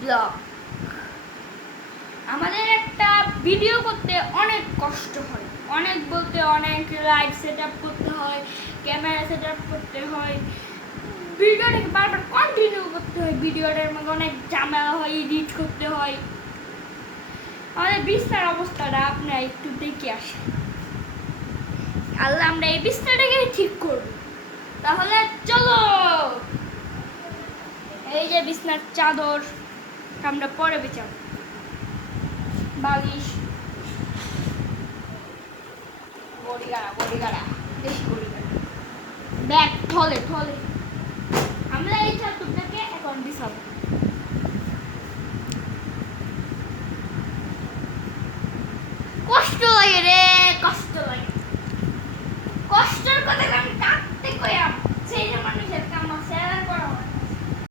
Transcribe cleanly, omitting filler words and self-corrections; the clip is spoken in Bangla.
ব্লগ। আমাদের একটা ভিডিও করতে অনেক কষ্ট হয়, অনেক বলতে অনেক লাইট সেট আপ করতে হয়, ক্যামেরা সেট আপ করতে হয়, ভিডিওটাকে বারবার কন্টিনিউ করতে হয়, ভিডিওটার মধ্যে অনেক ঝামেলা হয়, এডিট করতে হয়। আমাদের বিছনার অবস্থাটা আপনারা একটু দেখে আসেন। আল্লাহ আমরা এই বিছনাটাকে ঠিক করব, তাহলে চলো। এই যে বিছনার চাদর আমরা পরে বিছাবো, বালিশ, গড়িগাড়া বেশি গড়িগাড়া, ব্যাগ থলে থলে। আমরা এই চাদরটাকে